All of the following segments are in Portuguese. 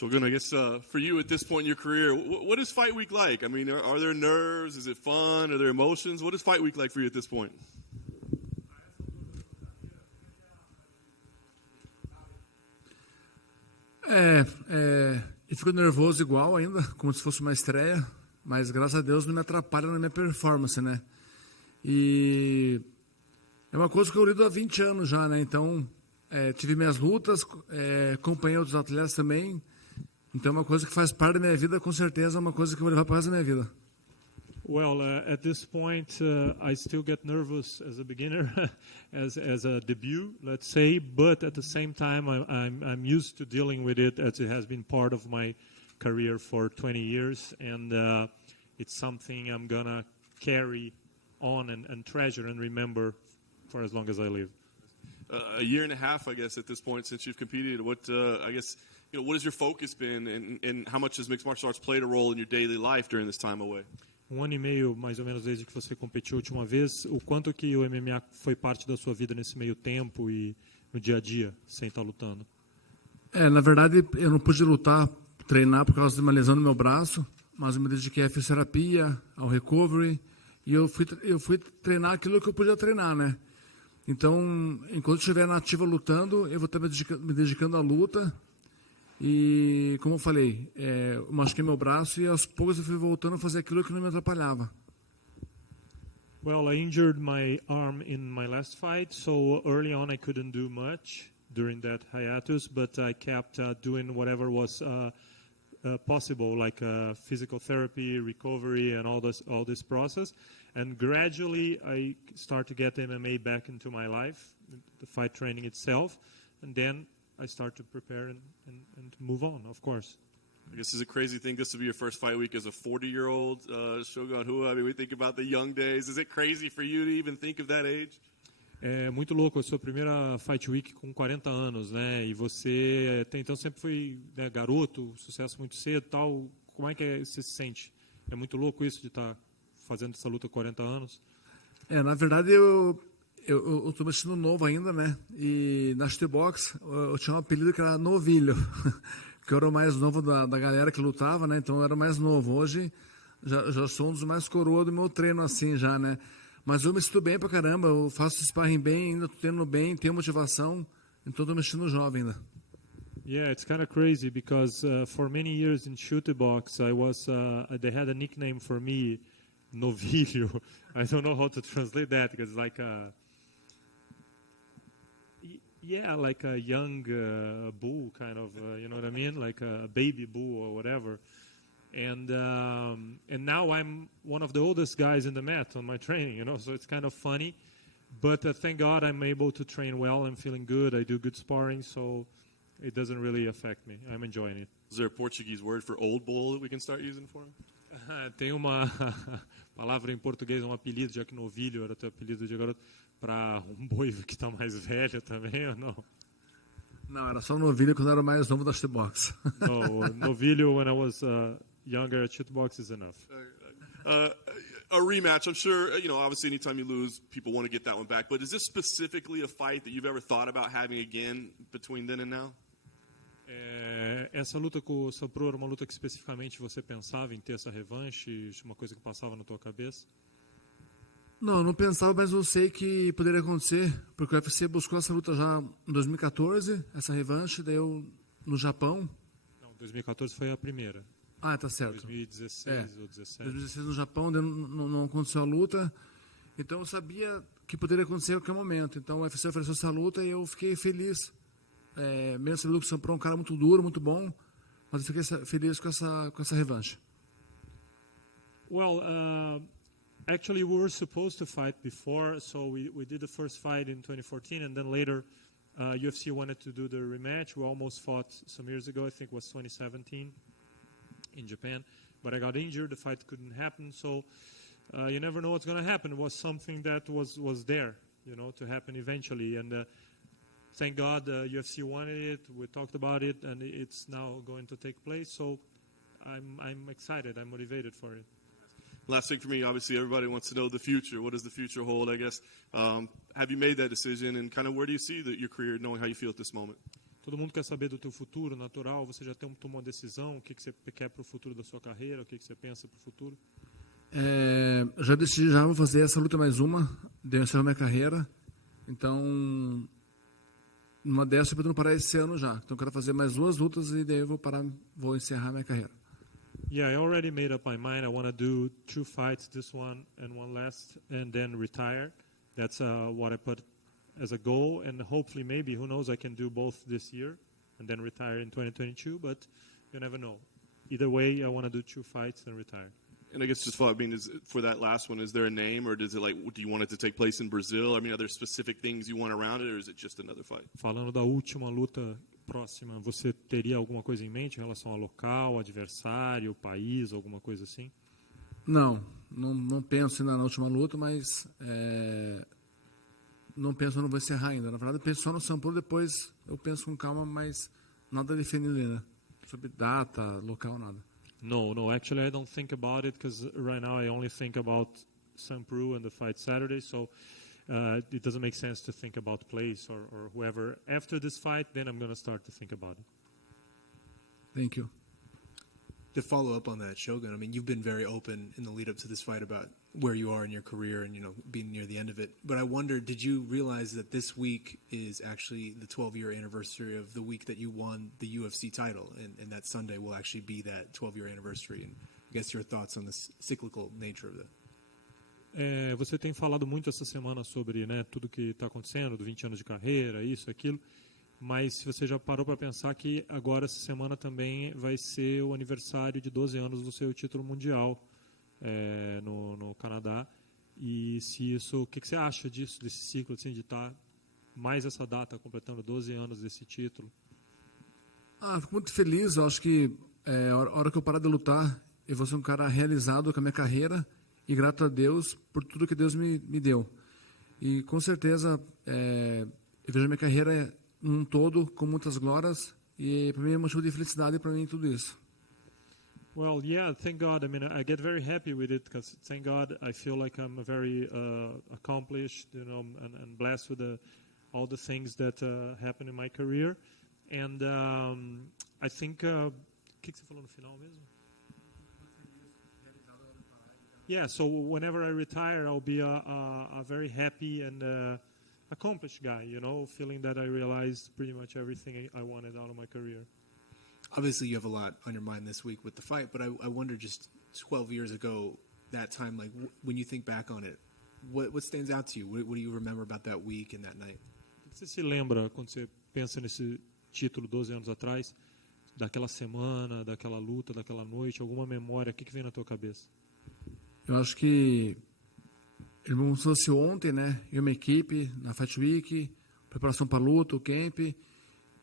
Shogun, I guess for you at this point in your career, what is fight week like? I mean, are there nerves? Is it fun? Are there emotions? What is fight week like for you at this point? Eu fico nervoso igual ainda, como se fosse uma estreia, mas graças a Deus não me atrapalha na minha performance, né? E é uma coisa que eu lido há 20 anos já, né? Então, tive minhas lutas, acompanhei outros atletas também. Então, é uma coisa que faz parte da minha vida, com certeza, é uma coisa que eu vou levar para o resto da minha vida. Well, at this point, I still get nervous as a beginner, as a debut, let's say. But at the same time, I'm used to dealing with it, as it has been part of my career for 20 years, and it's something I'm gonna carry on and treasure and remember for as long as I live. A year and a half, I guess, at this point since you've competed. What I guess, what has your focus been, and how much has mixed martial arts played a role in your daily life during this time away? 1 ano e meio, mais ou menos, desde que você competiu a última vez. O quanto que o MMA foi parte da sua vida nesse meio tempo e no dia a dia, sem estar lutando? Na verdade, eu não pude lutar, treinar por causa de uma lesão no meu braço, mas eu me dediquei à fisioterapia, ao recovery, e eu fui treinar aquilo que eu podia treinar, né? Então, enquanto eu estiver na ativa lutando, eu vou estar me dedicando à luta. E, como eu falei, eu machuquei meu braço e aos poucos eu fui voltando a fazer aquilo que não me atrapalhava. Well, I injured my arm in my last fight, so early on I couldn't do much during that hiatus, but I kept doing whatever was possible, like physical therapy, recovery, and all this process. And gradually I start to get MMA back into my life, the fight training itself, and then I start to prepare and move on, of course. I guess it's a crazy thing this to be your first fight week as a 40-year-old Shogun Rua. I mean, we think about the young days. Is it crazy for you to even think of that age? É muito louco, a sua primeira Fight Week com 40 anos, né? E você então sempre foi, né, garoto, sucesso muito cedo, tal. Como é que você se sente? É muito louco isso de estar fazendo essa luta com 40 anos? Na verdade, eu estou me sentindo novo ainda, né? E na Chute Boxe eu tinha um apelido que era Novilho, que eu era o mais novo da galera que lutava, né? Então eu era o mais novo. Hoje já sou um dos mais coroa do meu treino, assim, já, né? Mas eu me sinto bem pra caramba, eu faço sparring bem, ainda tô treinando bem, tenho motivação, então estou me sentindo jovem ainda. Yeah, it's kind of crazy because for many years in Chute Boxe, they had a nickname for me, Novilho. I don't know how to translate that because it's like like a young bull kind of, you know what I mean? Like a baby bull or whatever. And now I'm one of the oldest guys in the mat on my training, you know, so it's kind of funny. But thank God I'm able to train well. I'm feeling good. I do good sparring, so it doesn't really affect me. I'm enjoying it. Is there a Portuguese word for old bull that we can start using for him? Tem uma palavra em português, um apelido, já que Novilho era teu apelido de garoto, para um boi que está mais velho também, ou não? Não, era só Novilho quando eu era mais novo da Chute Boxe. No, Novilho when I was younger at Chute Boxe is enough. A rematch, I'm sure, obviously anytime you lose, people want to get that one back. But is this specifically a fight that you've ever thought about having again between then and now? Essa luta com o Sapro era uma luta que especificamente você pensava em ter essa revanche, uma coisa que passava na tua cabeça? Não pensava, mas eu sei que poderia acontecer, porque o UFC buscou essa luta já em 2014, essa revanche, daí eu no Japão. Não, 2014 foi a primeira. Ah, tá certo. 2016 ou 2017. 2016 no Japão, não aconteceu a luta. Então eu sabia que poderia acontecer a qualquer momento. Então o UFC ofereceu essa luta e eu fiquei feliz. Mesmo sabendo que o Sampron é um cara muito duro, muito bom, mas eu fiquei feliz com essa revanche. Well, actually we were supposed to fight before, so we did the first fight in 2014, and then later UFC wanted to do the rematch. We almost fought some years ago, I think it was 2017 in Japan, but I got injured, the fight couldn't happen, so you never know what's going to happen. It was something that was there, to happen eventually, and thank God UFC wanted it, we talked about it, and it's now going to take place, so I'm excited, I'm motivated for it. Last thing for me, obviously everybody wants to know the future. What does the future hold, I guess? Have you made that decision, and kind of where do you see your career, knowing how you feel at this moment? Todo mundo quer saber do teu futuro natural. Você já tomou uma decisão? O que você quer para o futuro da sua carreira? O que você pensa para o futuro? Já decidi, já vou fazer essa luta mais uma, deu encerrar minha carreira. Então, numa dessas eu pretendo parar esse ano já. Então, eu quero fazer mais 2 lutas e daí eu vou encerrar minha carreira. Yeah, I already made up my mind. I want to do 2 fights, this one and one last, and then retire. That's what I put as a goal, and hopefully, maybe, who knows, I can do both this year and then retire in 2022, but you never know. Either way, I want to do 2 fights and retire. And I guess just follow, I mean, for that last one, is there a name, or does it do you want it to take place in Brazil? I mean, are there specific things you want around it, or is it just another fight? Falando da última luta próxima, você teria alguma coisa em mente em relação ao local, adversário, país, alguma coisa assim? Não penso ainda na última luta, mas não penso, eu não vou encerrar ainda. Na verdade, eu penso só no São Paulo, depois eu penso com calma, mas nada definido ainda. Sobre data, local, nada. No, actually I don't think about it, because right now I only think about Sampru and the fight Saturday, so it doesn't make sense to think about place or whoever. After this fight, then I'm going to start to think about it. Thank you. To follow up on that, Shogun, I mean, you've been very open in the lead up to this fight about where you are in your career and, being near the end of it. But I wonder, did you realize that this week is actually the 12-year anniversary of the week that you won the UFC title? And that Sunday will actually be that 12-year anniversary. And I guess your thoughts on the cyclical nature of that. Você tem falado muito essa semana sobre tudo que está acontecendo, do 20 anos de carreira, isso, aquilo. Mas se você já parou para pensar que agora, essa semana, também vai ser o aniversário de 12 anos do seu título mundial no Canadá. E se isso, o que você acha disso, desse ciclo, assim, de estar mais essa data, completando 12 anos desse título? Fico muito feliz. Eu acho que a hora que eu parar de lutar, eu vou ser um cara realizado com a minha carreira e grato a Deus por tudo que Deus me deu. E com certeza eu vejo a minha carreira um todo com muitas glórias, e para mim é um motivo de felicidade para mim tudo isso. Well, yeah, thank God. I mean, I get very happy with it, because thank God I feel like I'm very accomplished, and blessed with all the things that happened in my career. And I think, o que você falou no final mesmo? Yeah, so whenever I retire, I'll be a very happy and accomplished guy, feeling that I realized pretty much everything I wanted out of my career. Obviously, you have a lot on your mind this week with the fight, but I wonder, just 12 years ago, that time, like when you think back on it, what stands out to you? What do you remember about that week and that night? O que você se lembra quando você pensa nesse título 12 anos atrás, daquela semana, daquela luta, daquela noite, alguma memória, o que vem na tua cabeça? Eu acho que ele me mostrou ontem, né? Eu e minha equipe, na Fight Week, preparação para a luta, o camp.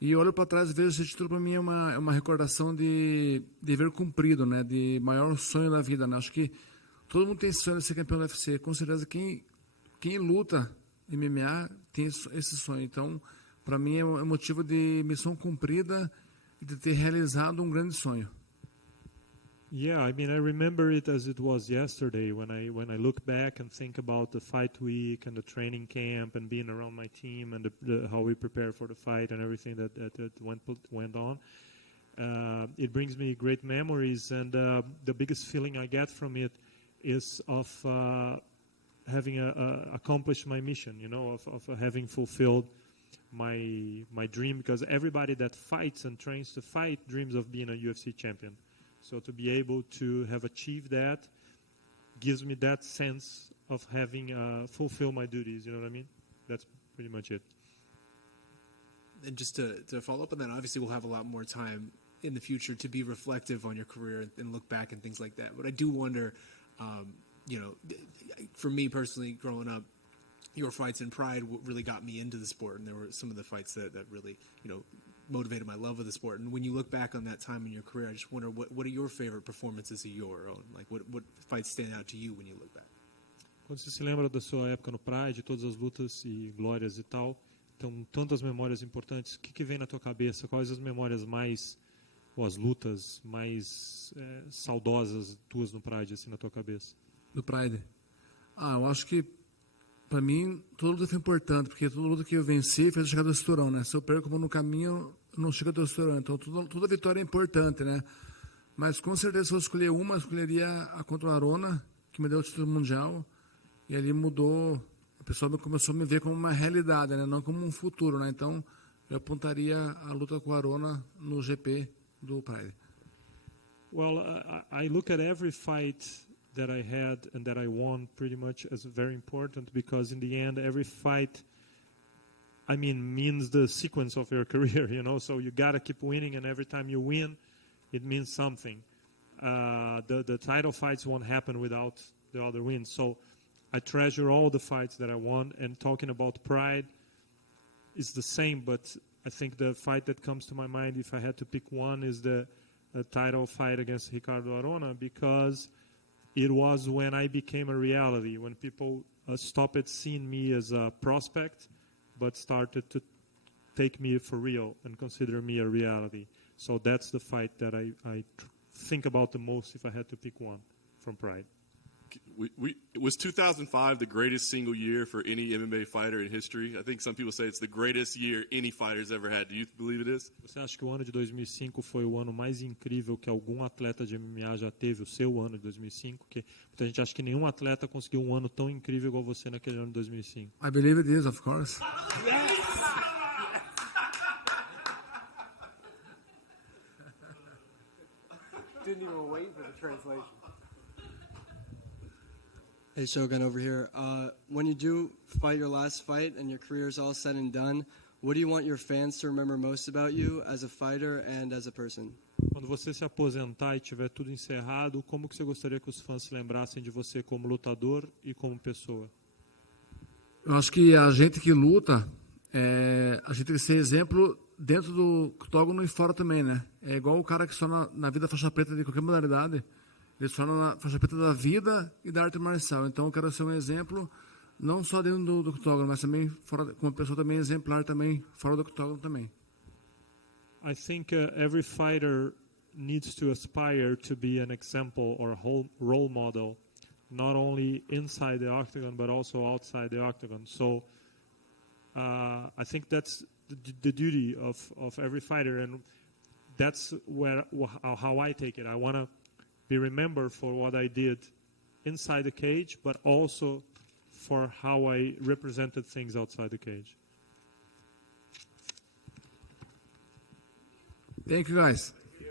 E olho para trás e vejo esse título, para mim é uma recordação de dever cumprido, né? De maior sonho da vida, né? Acho que todo mundo tem esse sonho de ser campeão do UFC. Com certeza quem luta MMA tem esse sonho. Então, para mim é motivo de missão cumprida e de ter realizado um grande sonho. Yeah, I mean, I remember it as it was yesterday when I look back and think about the fight week and the training camp and being around my team and how we prepare for the fight and everything that went on. It brings me great memories, and the biggest feeling I get from it is of having accomplished my mission, of having fulfilled my dream, because everybody that fights and trains to fight dreams of being a UFC champion. So to be able to have achieved that gives me that sense of having fulfilled my duties, you know what I mean? That's pretty much it. And just to follow up on that, obviously we'll have a lot more time in the future to be reflective on your career and look back and things like that. But I do wonder, for me personally, growing up, your fights in Pride really got me into the sport, and there were some of the fights that really, motivated my love of the sport. And when you look back on that time in your career, I just wonder, what are your favorite performances of your own? Like, what fights stand out to you when you look back? Quando você se lembra da sua época no Pride, todas as lutas e glórias e tal, então tantas memórias importantes, o que vem na tua cabeça? Quais as memórias ou as lutas mais saudosas tuas no Pride, assim, na tua cabeça? Do Pride? Eu acho que para mim, toda luta foi importante, porque toda luta que eu venci fez eu chegar do cinturão, né? Se eu perco no caminho, não chega a testosterona. Então, toda vitória é importante, né? Mas, com certeza, se eu escolher uma, eu escolheria a contra o Arona, que me deu o título mundial. E ali mudou, o pessoal começou a me ver como uma realidade, né? Não como um futuro, né? Então, eu apontaria a luta com o Arona no GP do Pride. Well, I look at every fight that I had and that I won pretty much as very important, because in the end, every fight, means the sequence of your career, you know. So you gotta keep winning, and every time you win, it means something. The title fights won't happen without the other wins. So I treasure all the fights that I won. And talking about pride is the same, but I think the fight that comes to my mind, if I had to pick one, is the title fight against Ricardo Arona, because it was when I became a reality, when people stopped seeing me as a prospect, but started to take me for real and consider me a reality. So that's the fight that I think about the most if I had to pick one from Pride. Was 2005 the greatest single year for any MMA fighter in history? I think some people say it's the greatest year any fighter's ever had. Do you believe it is? Você acha que o ano de 2005 foi o ano mais incrível que algum atleta de MMA já teve, o seu ano de 2005? Que muita gente acha que nenhum atleta conseguiu um ano tão incrível igual você naquele ano de 2005. I believe it is, of course. Didn't even wait for the translation. Hey, Shogun over here. When you do fight your last fight and your career is all said and done, what do you want your fans to remember most about you as a fighter and as a person? Quando você se aposentar e tiver tudo encerrado, como que você gostaria que os fãs se lembrassem de você como lutador e como pessoa? Eu acho que a gente que luta, a gente tem que ser exemplo dentro do octógono e fora também, né? É igual o cara que só na vida faixa preta de qualquer modalidade. Ele só na faixa preta da vida e da arte marcial. Então eu quero ser um exemplo, não só dentro do octógono, mas também fora, como pessoa também exemplar também fora do octógono também. I think every fighter needs to aspire to be an example or a role model, not only inside the octagon but also outside the octagon. So I think that's the duty of every fighter, and that's how I take it. I want to be remembered for what I did inside the cage, but also for how I represented things outside the cage. Thank you, guys.